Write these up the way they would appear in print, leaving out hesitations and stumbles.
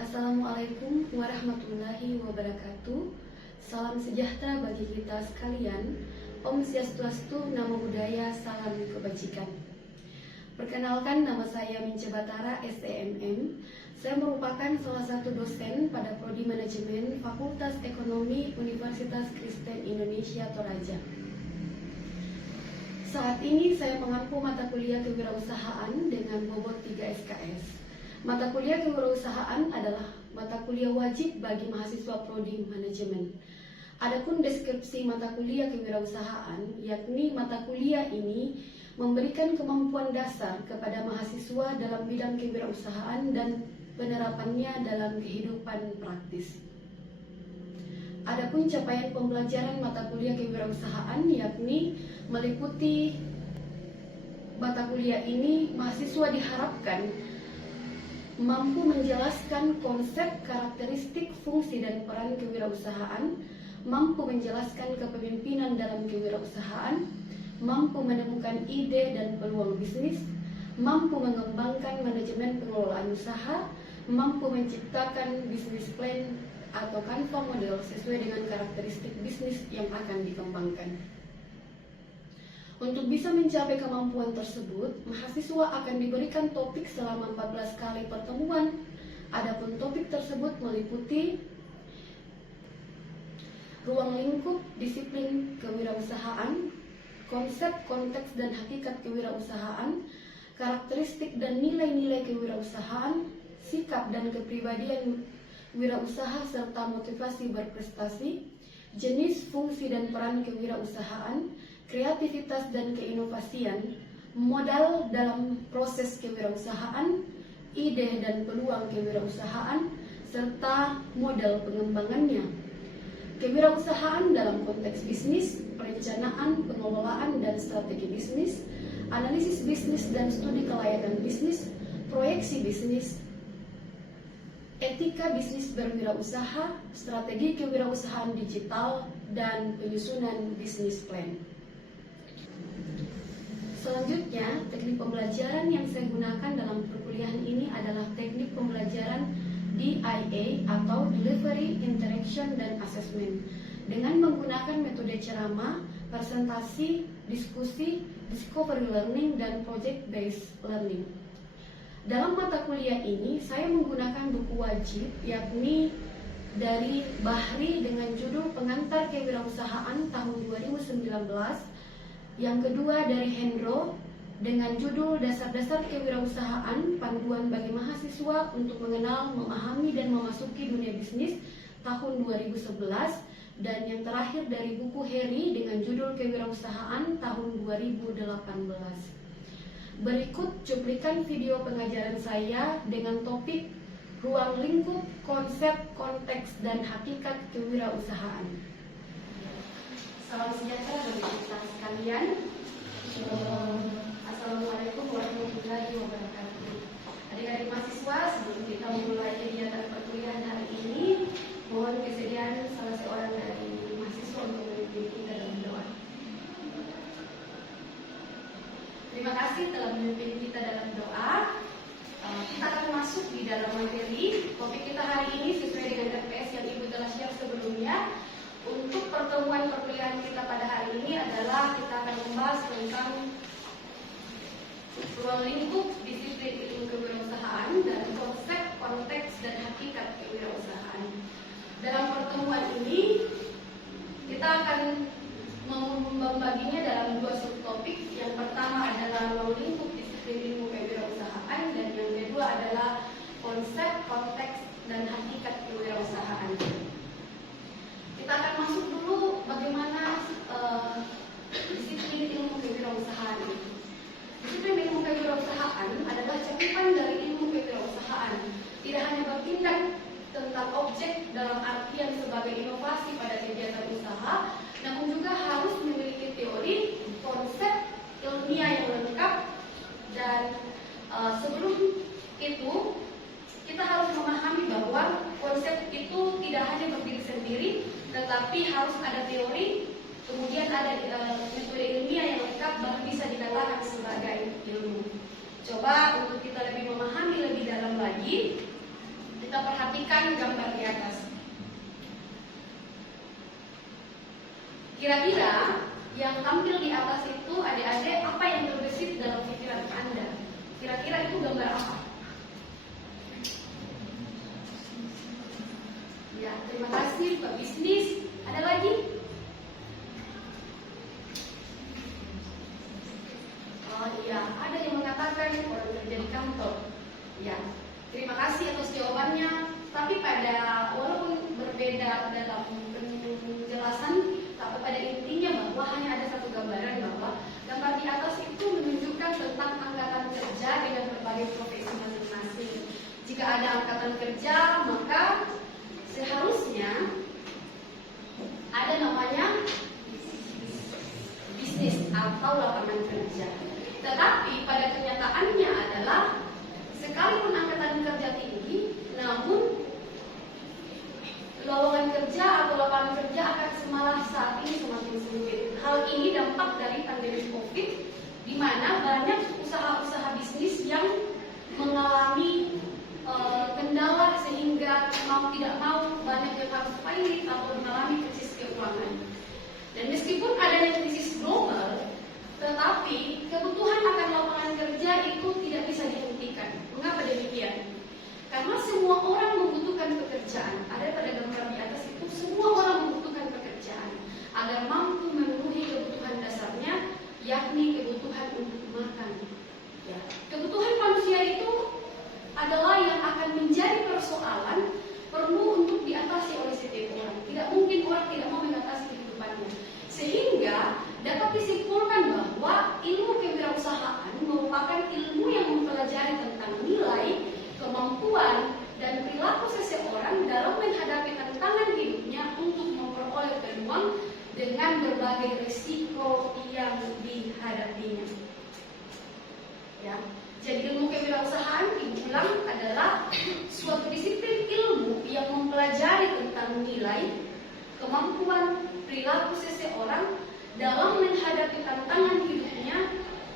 Assalamualaikum warahmatullahi wabarakatuh. Salam sejahtera bagi kita sekalian. Om Swastiastu, Namo Buddhaya, salam kebajikan. Perkenalkan, nama saya Mince Batara, SEMM. Saya merupakan salah satu dosen pada Prodi Manajemen Fakultas Ekonomi Universitas Kristen Indonesia Toraja. Saat ini saya mengampu mata kuliah kewirausahaan dengan bobot 3 SKS. Mata kuliah kewirausahaan adalah mata kuliah wajib bagi mahasiswa Prodi Manajemen. Adapun deskripsi mata kuliah kewirausahaan, yakni mata kuliah ini memberikan kemampuan dasar kepada mahasiswa dalam bidang kewirausahaan dan penerapannya dalam kehidupan praktis. Adapun capaian pembelajaran mata kuliah kewirausahaan, yakni meliputi mata kuliah ini, mahasiswa diharapkan mampu menjelaskan konsep, karakteristik, fungsi, dan peran kewirausahaan, mampu menjelaskan kepemimpinan dalam kewirausahaan, mampu menemukan ide dan peluang bisnis, mampu mengembangkan manajemen pengelolaan usaha, mampu menciptakan bisnis plan atau Canva model sesuai dengan karakteristik bisnis yang akan dikembangkan. Untuk bisa mencapai kemampuan tersebut, mahasiswa akan diberikan topik selama 14 kali pertemuan. Adapun topik tersebut meliputi ruang lingkup disiplin kewirausahaan, konsep, konteks, dan hakikat kewirausahaan, karakteristik dan nilai-nilai kewirausahaan, sikap dan kepribadian wirausaha serta motivasi berprestasi, jenis, fungsi, dan peran kewirausahaan, kreativitas dan keinovasian, modal dalam proses kewirausahaan, ide dan peluang kewirausahaan, serta modal pengembangannya. Kewirausahaan dalam konteks bisnis, perencanaan, pengelolaan, dan strategi bisnis, analisis bisnis dan studi kelayakan bisnis, proyeksi bisnis, etika bisnis berwirausaha, strategi kewirausahaan digital, dan penyusunan bisnis plan. Selanjutnya, teknik pembelajaran yang saya gunakan dalam perkuliahan ini adalah teknik pembelajaran DIA atau Delivery, Interaction, dan Assessment dengan menggunakan metode ceramah, presentasi, diskusi, discovery learning, dan project-based learning. Dalam mata kuliah ini, saya menggunakan buku wajib, yakni dari Bahri dengan judul Pengantar Kewirausahaan tahun 2019, yang kedua dari Hendro dengan judul Dasar-dasar Kewirausahaan, Panduan bagi Mahasiswa untuk Mengenal, Memahami, dan Memasuki Dunia Bisnis tahun 2011, dan yang terakhir dari buku Heri dengan judul Kewirausahaan tahun 2018. Berikut cuplikan video pengajaran saya dengan topik Ruang Lingkup, Konsep, Konteks, dan Hakikat Kewirausahaan. Salam sejahtera bagi kita sekalian. Assalamualaikum warahmatullahi wabarakatuh. Adik-adik mahasiswa, sebelum kita memulai kegiatan perkuliahan hari ini, mohon kesediaan salah seorang dari mahasiswa untuk memimpin kita dalam doa. Terima kasih telah memimpin kita dalam doa. Kita akan masuk di dalam materi. Topik kita hari ini sesuai dengan RPS yang Ibu telah share sebelumnya. Untuk pertemuan perkuliahan kita pada hari ini adalah kita akan membahas tentang ruang lingkup disiplin ilmu kewirausahaan dan konsep, konteks, dan hakikat kewirausahaan. Dalam pertemuan ini kita akan membaginya dalam dua subtopik. Yang pertama adalah ruang lingkup disiplin ilmu kewirausahaan, dan yang kedua adalah konsep, konteks, dan hakikat kewirausahaan. Kita akan masuk dulu bagaimana disiplin ilmu kewirausahaan. Disiplin ilmu kewirausahaan adalah cakupan dari ilmu kewirausahaan. Tidak hanya bertindak tentang objek dalam artian sebagai inovasi pada kegiatan usaha, namun juga harus memiliki teori, konsep, ilmiah yang lengkap, dan sebelum itu kita harus memahami bahwa konsep itu tidak hanya berdiri sendiri, tetapi harus ada teori, kemudian ada metode ilmiah yang lengkap baru bisa dikatakan sebagai ilmu. Coba untuk kita lebih memahami lebih dalam lagi, kita perhatikan Kira-kira yang tampil di atas itu adik-adik apa yang terbesit dalam pikiran Anda? Kira-kira itu gambar apa? Ya, terima kasih Pak Bisnis. Ada lagi? Oh iya, ada yang mengatakan orang kerja di kantor. Ya, terima kasih atas jawabannya. Tapi walaupun berbeda dalam penjelasan, tapi pada intinya bahwa hanya ada satu gambaran bahwa gambar di atas itu menunjukkan tentang angkatan kerja dengan berbagai profesi masing-masing. Jika ada angkatan kerja, maka seharusnya ada namanya bisnis atau lapangan kerja. Tetapi pada kenyataannya adalah sekalipun angkatan kerja tinggi, namun lowongan kerja atau lapangan kerja akan semalah saat ini semakin sempit. Hal ini dampak dari pandemi COVID, di mana banyak usaha-usaha bisnis yang mengalami kendala sehingga mau tidak mau banyak yang harus pilot atau mengalami krisis keuangan. Dan meskipun adanya krisis global, tetapi kebutuhan akan lapangan kerja itu tidak bisa dihentikan. Mengapa demikian? Karena semua orang membutuhkan pekerjaan. Ada pada gambar di atas itu semua orang membutuhkan pekerjaan agar mampu memenuhi kebutuhan dasarnya, yakni kebutuhan untuk makan. Ya. Kebutuhan manusia itu adalah yang akan menjadi persoalan perlu untuk diatasi oleh setiap orang. Tidak mungkin orang tidak mau mengatasi kehidupannya. Sehingga dapat disimpulkan bahwa ilmu kewirausahaan merupakan ilmu yang mempelajari tentang nilai, kemampuan, dan perilaku seseorang dalam menghadapi tantangan hidupnya untuk memperoleh peluang dengan berbagai risiko yang dihadapinya. Ya. Jadi ilmu kewirausahaan diulang adalah suatu disiplin ilmu yang mempelajari tentang nilai, kemampuan, perilaku seseorang dalam menghadapi tantangan hidupnya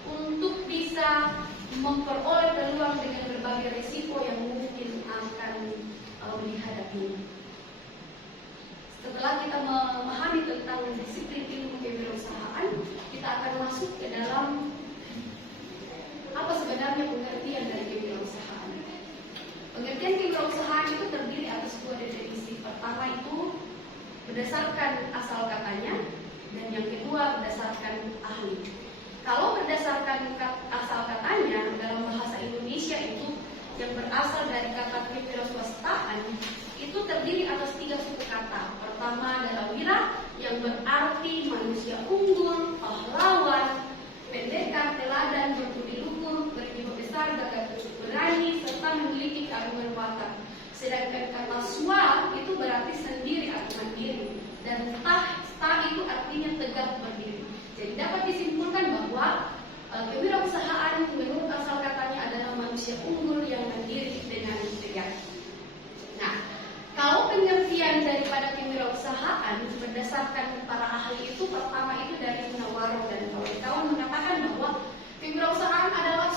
untuk bisa memperoleh peluang dengan berbagai risiko yang mungkin akan dihadapinya. Setelah kita memahami tentang disiplin ilmu kewirausahaan, kita akan masuk ke dalam apa sebenarnya pengertian dari kewirausahaan. Pengertian kewirausahaan itu terdiri atas dua definisi. Pertama itu berdasarkan asal katanya, dan yang kedua berdasarkan ahli. Kalau berdasarkan asal katanya dalam bahasa Indonesia itu yang berasal dari kata kewirausahaan itu terdiri atas 3 suku kata. Pertama adalah wira yang berarti manusia unggul, pahlawan, pendekar, teladan, berbudi luhur, berjiwa besar, gagah berani, serta memiliki keagungan watak. Sedangkan kata swa itu berarti sendiri atau mandiri, dan tah itu artinya tegak berdiri. Jadi dapat disimpulkan bahwa kewirausahaan menurut asal katanya adalah manusia unggul yang mandiri dengan tegak. Nah, kalau pengertian daripada kewirausahaan berdasarkan para ahli itu, pertama itu dari Munawaro dan kawan-kawan mengatakan bahwa kewirausahaan adalah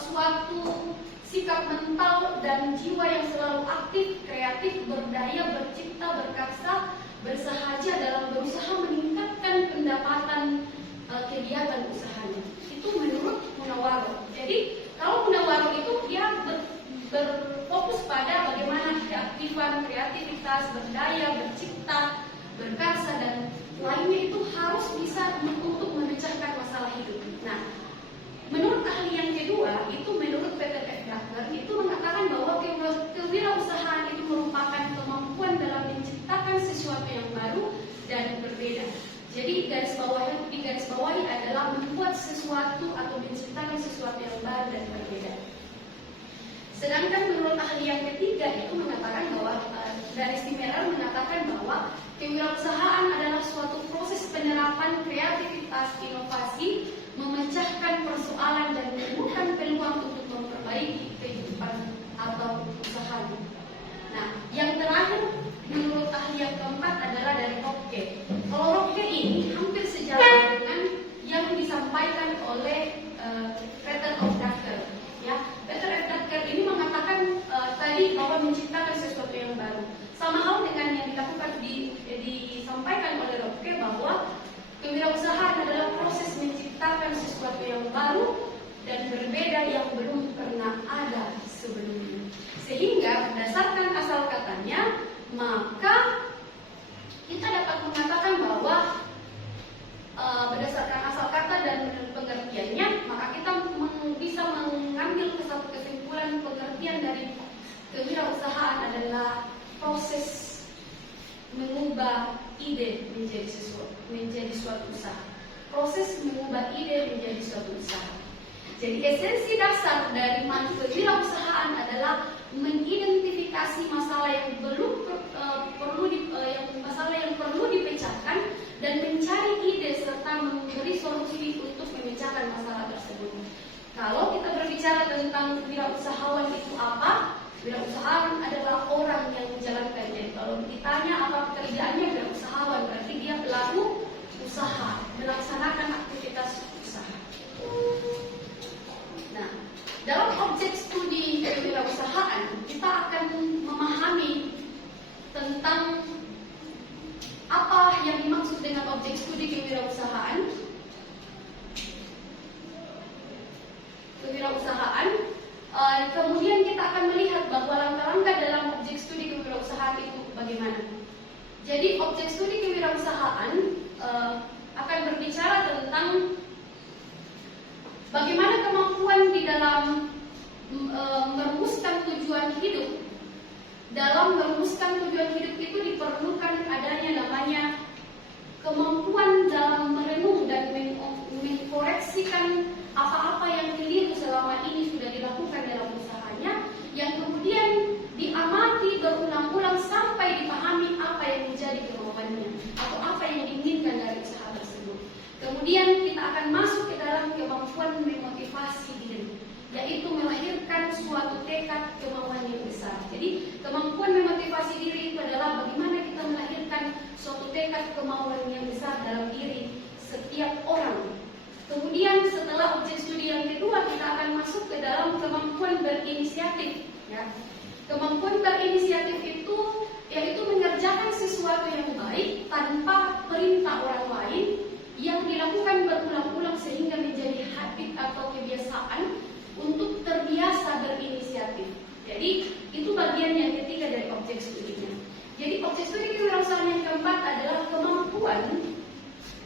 suatu sikap mental dan jiwa yang selalu aktif, kreatif, berdaya, bercipta, berkarsa, bersahaja dalam berusaha meningkatkan pendapatan kegiatan usahanya. Itu menurut Munawaro. Jadi kalau Munawaro itu dia berfokus pada bagaimana keaktifan, kreativitas, berdaya, bercipta, berkarsa, dan lainnya itu harus bisa untuk memecahkan masalah hidup. Nah, menurut ahli yang kedua, itu menurut Peter F. Drucker, itu mengatakan bahwa kewirausahaan itu merupakan kemampuan dalam menciptakan sesuatu yang baru dan berbeda. Jadi di garis bawahi adalah membuat sesuatu atau menciptakan sesuatu yang baru dan berbeda. Sedangkan menurut ahli yang ketiga itu mengatakan bahwa dari Stimerer mengatakan bahwa kewirausahaan adalah suatu proses penerapan kreativitas, inovasi, memecahkan persoalan dan menemukan peluang untuk memperbaiki kehidupan atau usaha. Nah, yang terakhir menurut ahli yang keempat adalah dari Rotke. Kalau Rotke ini hampir sejalan dengan yang disampaikan oleh Peter F. Drucker. Ya, Peter F. Drucker ini mengatakan tadi bahwa menciptakan sesuatu yang baru. Sama hal dengan yang dilakukan disampaikan oleh Rotke bahwa Kewirausahaan adalah proses menciptakan sesuatu yang baru dan berbeda yang belum pernah ada sebelumnya. Sehingga berdasarkan asal katanya, maka kita dapat mengatakan bahwa berdasarkan asal kata dan pengertiannya, maka kita bisa mengambil satu kesimpulan pengertian dari kewirausahaan adalah proses mengubah ide menjadi suatu usaha. Proses mengubah ide menjadi suatu usaha. Jadi esensi dasar dari kewirausahaan adalah mengidentifikasi masalah yang perlu dipecahkan dan mencari ide serta memberi solusi untuk memecahkan masalah tersebut. Kalau kita berbicara tentang wirausahawan itu apa? Wirausahawan adalah orang yang menjalankannya. Kalau ditanya apa pekerjaannya, wirausahawan berarti dia pelaku usaha, melaksanakan aktivitas usaha. Nah, dalam objek studi kewirausahaan, kita akan memahami tentang apa yang dimaksud dengan objek studi kewirausahaan. Kemudian kita akan melihat bahwa langkah-langkah dalam objek studi kewirausahaan itu bagaimana. Jadi objek studi kewirausahaan akan berbicara tentang bagaimana kemampuan di dalam merumuskan tujuan hidup. Dalam merumuskan tujuan hidup itu diperlukan adanya namanya kemampuan dalam merenung dan mengkoreksikan apa-apa yang keliru selama ini sudah dilakukan dalam usahanya, yang kemudian diamati berulang-ulang sampai dipahami apa yang menjadi kemauannya atau apa yang diinginkan dari usaha tersebut. Kemudian kita akan masuk ke dalam kemampuan memotivasi diri, yaitu melahirkan suatu tekad kemauan yang besar. Jadi kemampuan memotivasi diri itu adalah bagaimana kita melahirkan suatu tekad kemauan yang besar dalam diri setiap orang. Kemudian setelah objek studi yang kedua, kita akan masuk ke dalam kemampuan berinisiatif. Ya. Kemampuan berinisiatif itu yaitu mengerjakan sesuatu yang baik tanpa perintah orang lain, yang dilakukan berulang-ulang sehingga menjadi habit atau kebiasaan untuk terbiasa berinisiatif. Jadi itu bagian yang ketiga dari objek studinya. Jadi objek studi kewirausahaan yang keempat adalah kemampuan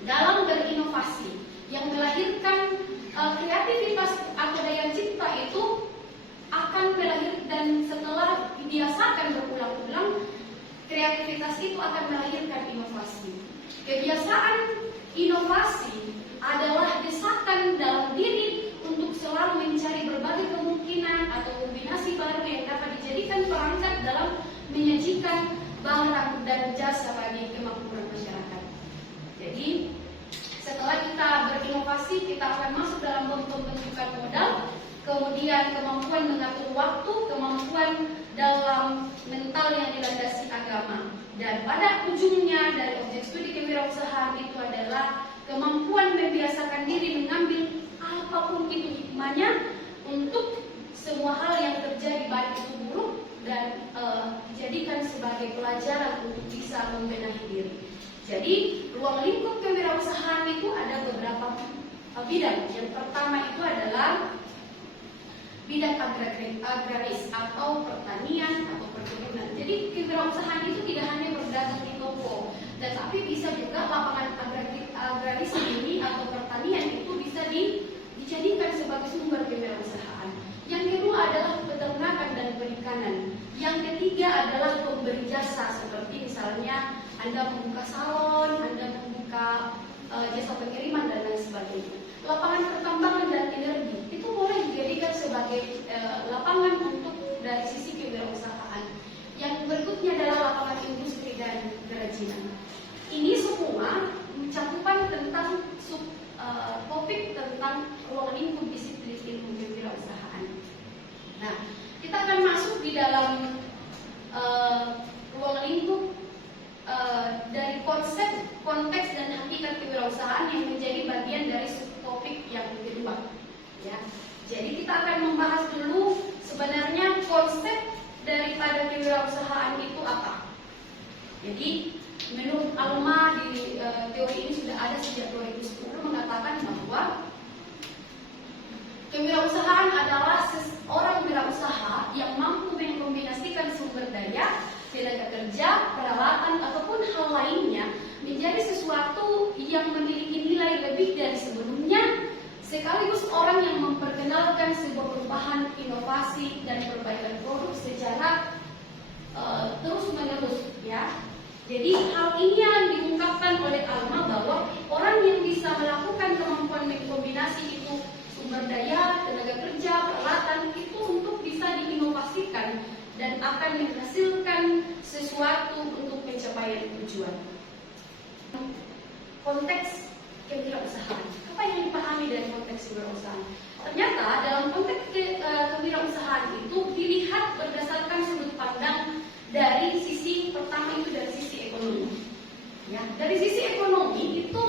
dalam berinovasi, yang melahirkan kreativitas atau daya cipta itu akan melahirkan, dan setelah dibiasakan berulang-ulang, kreativitas itu akan melahirkan inovasi. Kebiasaan inovasi adalah desakan dalam diri untuk selalu mencari berbagai kemungkinan atau kombinasi baru yang dapat dijadikan perangkat dalam menyajikan barang dan jasa bagi kemakmuran masyarakat. Jadi setelah kita berinovasi, kita akan masuk dalam pembentukan modal, kemudian kemampuan mengatur waktu, kemampuan dalam mental yang dilandasi agama. Dan pada ujungnya dari objek studi kewirausahaan itu adalah kemampuan membiasakan diri mengambil apapun itu hikmahnya untuk semua hal yang terjadi, baik itu buruk, dan dijadikan sebagai pelajaran untuk bisa membenahi diri. Jadi ruang lingkup kewirausahaan itu ada beberapa bidang. Yang pertama itu adalah bidang agraris atau pertanian atau perkebunan. Jadi kewirausahaan itu tidak hanya berdagang di toko, tetapi bisa juga lapangan agraris ini atau pertanian itu bisa dijadikan sebagai sumber kewirausahaan. Yang kedua adalah peternakan dan perikanan. Yang ketiga adalah pemberi jasa, seperti misalnya Anda membuka salon, Anda membuka jasa pengiriman dan lain sebagainya. Lapangan pertambangan dan energi itu boleh dijadikan sebagai lapangan untuk dari sisi kewirausahaan. Yang berikutnya adalah lapangan industri dan kerajinan. Ini semua cakupan tentang topik tentang ruang lingkup disiplin ilmu kewirausahaan. Nah, kita akan masuk di dalam ruang lingkup dari konsep, konteks dan hakikat kewirausahaan yang menjadi bagian dari topik yang kedua. Ya, jadi kita akan membahas dulu sebenarnya konsep daripada kewirausahaan itu apa. Jadi menurut Alma di teori ini sudah ada sejak 2010 mengatakan bahwa kewirausahaan adalah seorang wirausaha yang mampu mengkombinasikan sumber daya, tenaga kerja, peralatan ataupun hal lainnya menjadi sesuatu yang memiliki nilai lebih dari sebelumnya, sekaligus orang yang memperkenalkan sebuah perubahan, inovasi dan perbaikan produk secara terus-menerus, ya. Jadi hal ini yang diungkapkan oleh Alma bahwa orang yang bisa melakukan kemampuan mengkombinasi itu sumber daya, tenaga kerja, peralatan itu untuk bisa diinovasikan dan akan menghasilkan sesuatu untuk pencapaian tujuan. Konteks kewirausahaan. Apa yang dipahami dari konteks kewirausahaan? Ternyata dalam konteks kewirausahaan itu dilihat berdasarkan sudut pandang dari sisi pertama itu dari sisi ekonomi. Ya, dari sisi ekonomi itu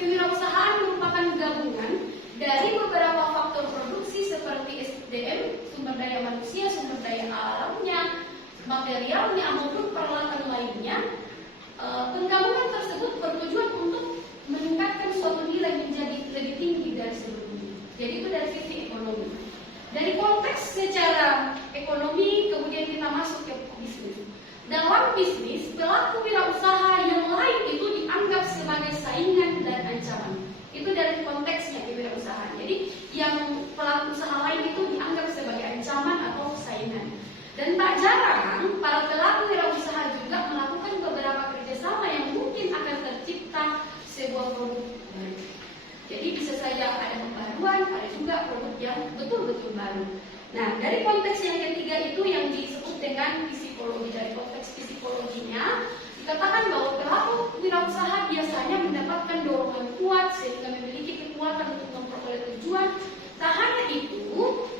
kewirausahaan merupakan gabungan dari beberapa faktor produksi seperti SDM, sumber daya manusia, sumber daya alamnya, materialnya maupun peralatan lainnya. Penggabungan tersebut bertujuan untuk meningkatkan suatu nilai menjadi lebih tinggi dari sebelumnya. Jadi itu dari sisi ekonomi. Dari konteks secara ekonomi kemudian kita masuk ke bisnis. Dalam bisnis, pelaku wirausaha yang lain itu dianggap sebagai saingan dan ancaman. Itu dari konteksnya kewirausahaan. Jadi yang pelaku usaha lain itu dianggap sebagai ancaman atau saingan. Dan tak jarang para pelaku wirausaha juga melakukan beberapa kerjasama yang mungkin akan tercipta sebuah produk baru. Jadi bisa saja ada pembaruan, ada juga produk yang betul-betul baru. Nah, dari konteks yang ketiga itu yang disebut dengan psikologi. Dari konteks psikologinya dikatakan bahwa pelaku wirausaha biasanya mendapatkan dorongan kuat sehingga memiliki kekuatan untuk memperoleh tujuan. Tak hanya itu,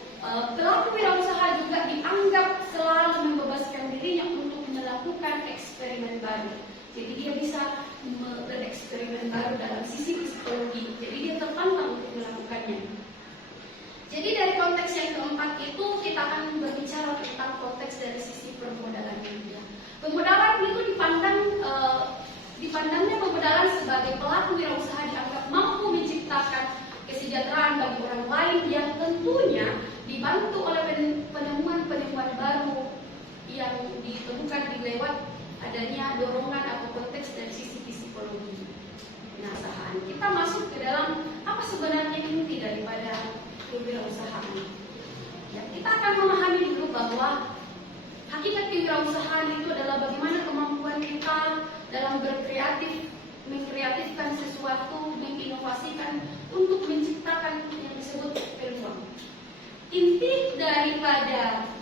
pelaku wirausaha juga dianggap selalu membebaskan dirinya untuk melakukan eksperimen baru. Jadi dia bisa bereksperimen baru dalam sisi psikologi. Jadi dia tertantang untuk melakukannya. Jadi dari konteks yang keempat itu kita akan berbicara tentang konteks dari sisi permodalan juga. Permodalan itu dipandangnya permodalan sebagai pelaku wirausaha dianggap mampu menciptakan kesejahteraan bagi orang lain yang tentunya dibantu oleh penemuan-penemuan baru yang ditemukan di lewat adanya dorongan atau konteks dari sisi psikologi kewirausahaan. Kita masuk ke dalam apa sebenarnya inti daripada kewirausahaan. Ya, kita akan memahami dulu bahwa hakikat kewirausahaan itu adalah bagaimana kemampuan kita dalam berkreatif, mengkreatifkan sesuatu, menginovasikan untuk menciptakan yang disebut peluang. Inti daripada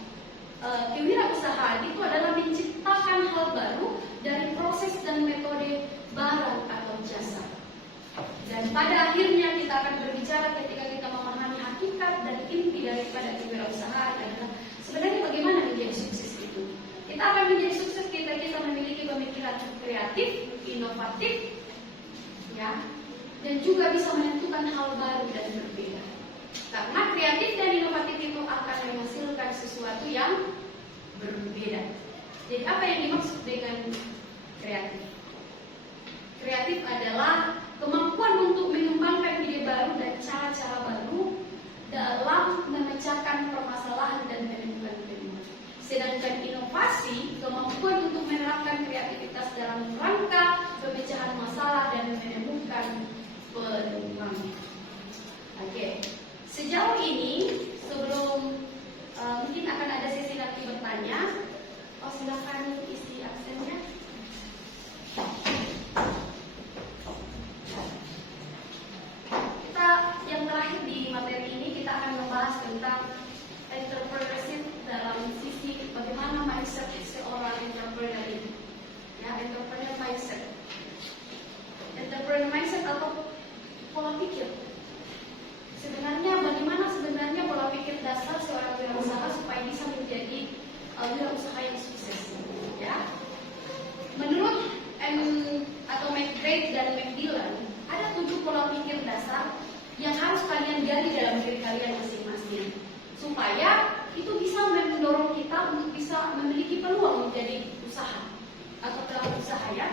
kewirausahaan itu adalah menciptakan hal baru dari proses dan metode barang atau jasa. Dan pada akhirnya kita akan berbicara ketika kita memahami hakikat dan inti daripada kewirausahaan adalah sebenarnya bagaimana menjadi sukses itu. Kita akan menjadi sukses ketika kita memiliki pemikiran kreatif, inovatif, ya, dan juga bisa menentukan hal baru dan berbeda. Karena kreatif dan inovatif itu akan menghasilkan sesuatu yang berbeda. Jadi apa yang dimaksud dengan kreatif? Kreatif adalah kemampuan untuk mengembangkan ide baru dan cara-cara baru dalam memecahkan permasalahan dan menemukan peluang. Sedangkan inovasi, kemampuan untuk menerapkan kreativitas dalam rangka pemecahan masalah dan menemukan peluang. Oke. Sejauh ini, sebelum mungkin akan ada sesi nanti bertanya, silakan isi absennya. Kita yang terakhir di materi ini kita akan membahas tentang entrepreneurship dalam sisi bagaimana mindset seorang entrepreneur ini. Ya, entrepreneur mindset. Entrepreneur mindset atau pola pikir. Sebenarnya bagaimana pola pikir dasar seorang wirausaha supaya bisa menjadi wirausaha yang sukses, ya? Menurut McGrath dan McDillan, ada 7 pola pikir dasar yang harus kalian gali dalam diri kalian masing-masing, supaya itu bisa mendorong kita untuk bisa memiliki peluang menjadi usaha atau pelaku usaha, ya.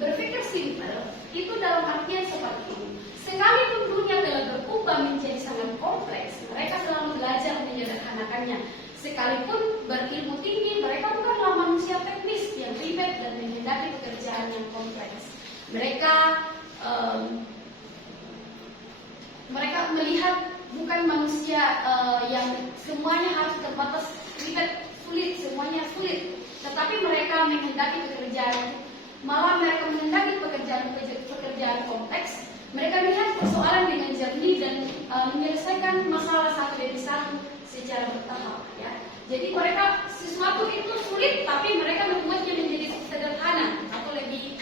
Berpikir simpel itu dalam artian seperti ini. Sekalipun dunia telah berubah menjadi sangat kompleks, mereka selalu belajar menyederhanakannya. Sekalipun berilmu tinggi, mereka bukanlah manusia teknis yang ribet dan menghendaki pekerjaan yang kompleks. Mereka melihat bukan manusia yang semuanya harus terbatas ribet, sulit, semuanya sulit. Tetapi mereka menghendaki pekerjaan, malah mereka menghendaki pekerjaan kompleks. Mereka melihat persoalan dengan jernih dan menyelesaikan masalah satu demi satu secara bertahap. Ya. Jadi mereka sesuatu itu sulit, tapi mereka membuatnya menjadi sederhana atau lebih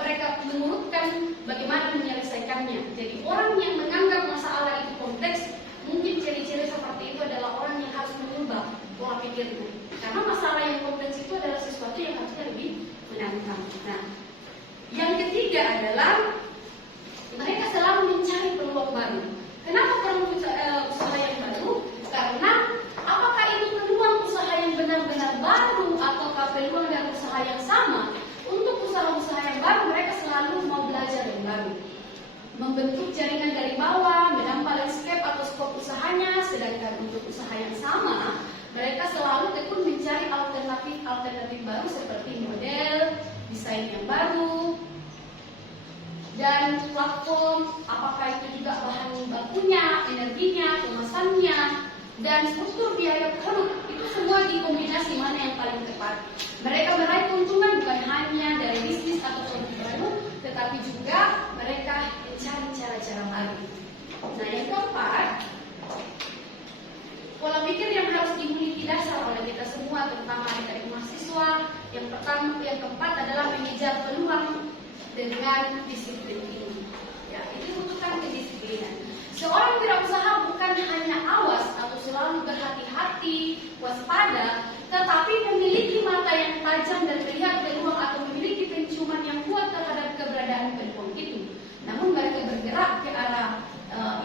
mereka menurutkan bagaimana menyelesaikannya. Jadi orang yang menganggap masalah itu kompleks, mungkin ciri-ciri seperti itu adalah orang yang harus mengubah pola pikirnya. Karena masalah yang kompleks itu adalah sesuatu yang harusnya lebih menantang. Nah, yang ketiga adalah mereka selalu mencari peluang baru. Kenapa perlu usaha yang baru? Karena apakah itu peluang usaha yang benar-benar baru ataukah peluang dari usaha yang sama? Untuk usaha-usaha yang baru, mereka selalu mau belajar yang baru. Membentuk jaringan dari bawah, menambah landscape atau skop usahanya. Sedangkan untuk usaha yang sama, mereka selalu tekun mencari alternatif baru seperti model, desain yang baru, dan platform, apakah itu juga bahan bakunya, energinya, kemasannya, dan struktur biaya produk. Itu semua dikombinasi mana yang paling tepat. Mereka meraih keuntungan bukan hanya dari bisnis atau produk baru, tetapi juga mereka mencari cara-cara baru. Nah, yang keempat, pola pikir yang harus dimiliki dasar oleh kita semua, terutama adik-adik mahasiswa. Yang keempat adalah mengejar peluang dengan disiplin ini. Ya, ini butuhkan kedisiplinan. Seorang wirausaha bukan hanya awas atau selalu berhati-hati, waspada, tetapi memiliki mata yang tajam dan melihat peluang atau memiliki penciuman yang kuat terhadap keberadaan peluang itu. Namun mereka bergerak ke arah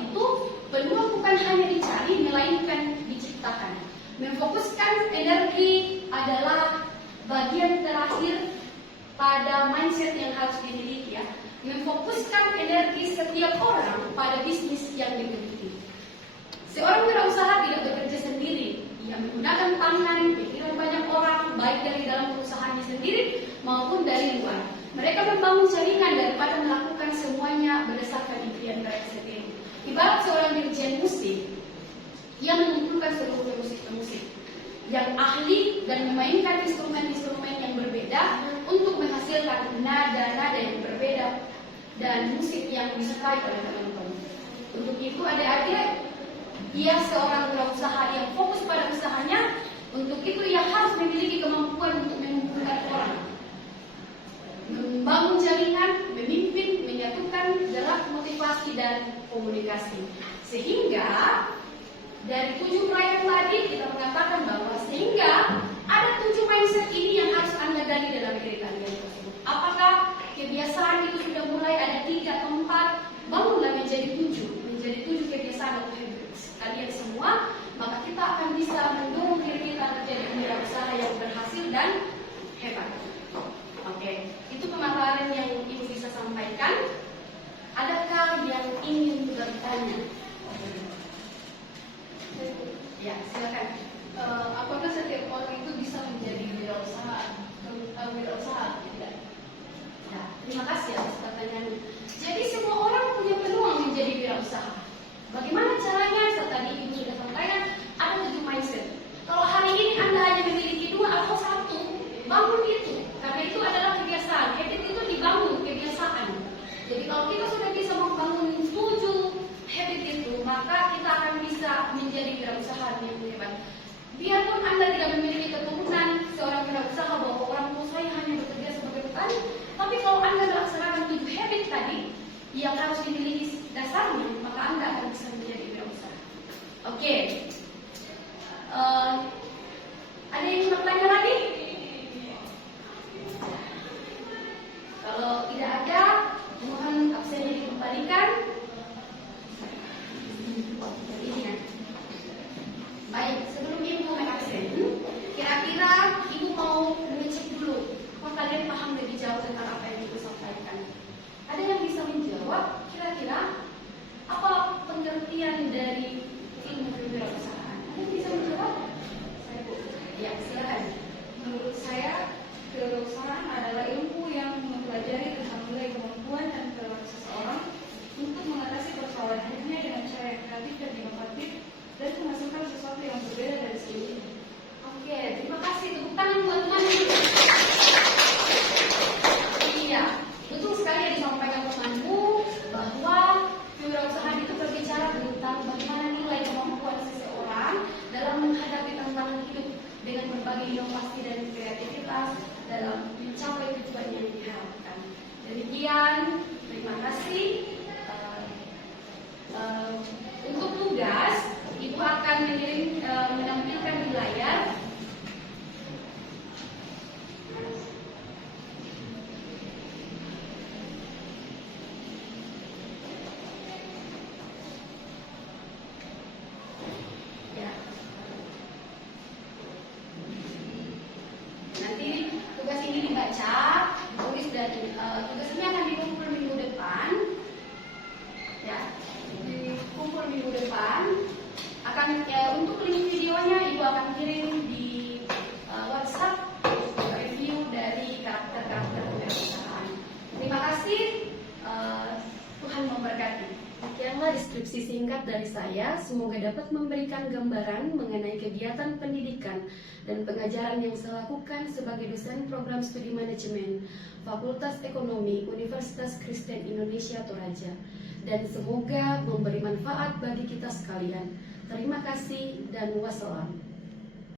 itu. Peluang bukan hanya dicari, melainkan diciptakan. Memfokuskan energi adalah bagian terakhir pada mindset yang harus dimiliki, ya. Memfokuskan energi setiap orang pada bisnis yang dimiliki. Seorang wirausaha tidak bekerja sendiri. Ia menggunakan tangan, pikiran banyak orang, baik dari dalam perusahaannya sendiri maupun dari luar. Mereka membangun jaringan daripada melakukan semuanya berdasarkan impian mereka sendiri. Ibarat seorang dirjen musik yang mengumpulkan seluruh pemusik-pemusik yang ahli dan memainkan instrumen-instrumen yang berbeda untuk menghasilkan nada-nada yang berbeda dan musik yang disukai oleh teman-teman. Untuk itu adik-adik, ia seorang wirausaha yang fokus pada usahanya. Untuk itu ia harus memiliki kemampuan untuk mengumpulkan orang, membangun jaringan, memimpin, menyatukan gerak motivasi dan komunikasi. Sehingga dari 7 rayap tadi kita mengatakan bahwa sehingga ada 7 mindset ini yang harus Anda gali dalam diri kalian tersebut. Apakah kebiasaan itu sudah mulai ada 3 atau 4? Bangunlah menjadi 7 kebiasaan atau habits kalian semua, maka kita akan bisa mendorong diri kita menjadi wirausaha yang berhasil dan hebat. Oke, itu pemaparan yang Ibu bisa sampaikan. Adakah yang ingin bertanya? Ya, silakan. Apakah setiap orang itu bisa menjadi wirausaha? Tidak. Ya, terima kasih atas pertanyaannya. Jadi semua orang punya peluang menjadi wirausaha. Bagaimana caranya? Tadi Ibu sudah sampaikan ada 7 mindset. Kalau hari ini Anda hanya memiliki 2 atau 1, bangun itu. Karena itu adalah kebiasaan. Habit itu dibangun, kebiasaan. Jadi kalau kita sudah bisa membangun 7 habit itu, maka kita akan bisa menjadi wirausaha yang hebat. Biarpun Anda tidak memiliki keturunan seorang wirausaha bahwa orang tua saya hanya bekerja sebagai petani, tapi kalau Anda melaksanakan 7 habit tadi yang harus dimiliki dasarnya, maka Anda akan bisa menjadi wirausaha. Oke. Ada yang bertanya lagi? Kalau tidak ada, mohon absennya dikembalikan. Baik, sebelum Ibu mengabsen, kira-kira Ibu mau mengecek dulu, apa kalian paham lebih jauh tentang apa yang sesuatu yang berbeda dari sebelumnya. Oke, terima kasih. Tepuk tangan buat teman-teman. Iya, betul sekali yang disampaikan temanmu bahwa kewirausahaan itu berbicara tentang bagaimana nilai kemampuan seseorang dalam menghadapi tantangan hidup dengan berbagai inovasi dan kreativitas dalam mencapai tujuan yang diharapkan. Demikian, terima kasih. Untuk tugas, Ibu akan menampilkan di layar ya. Nanti tugas ini dibaca, ditulis dan tugas ini akan dikumpul minggu depan. Ya, dikumpul minggu depan. Akan untuk link videonya Ibu akan kirim di WhatsApp review dari karakter-karakter kewirausahaan. Terima kasih. Tuhan memberkati. Sekianlah deskripsi singkat dari saya. Semoga dapat memberikan gambaran mengenai kegiatan pendidikan dan pengajaran yang saya lakukan sebagai dosen program studi manajemen Fakultas Ekonomi Universitas Kristen Indonesia Toraja. Dan semoga memberi manfaat bagi kita sekalian. Terima kasih dan wassalam.